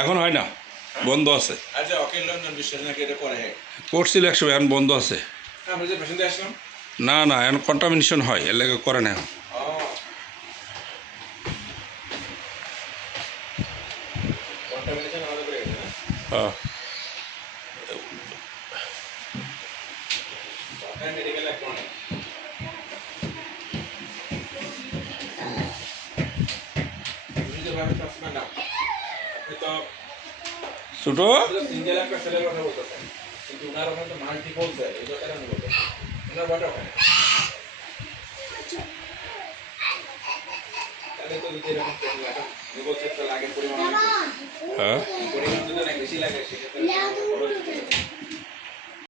এখন হয় না, বন্ধ আছে। করছিল একসময়, এখন বন্ধ আছে। না না, এখন কন্টামিনেশন হয়, এর লেগে করে না। হ্যাঁ, ছোটো হ্যাঁ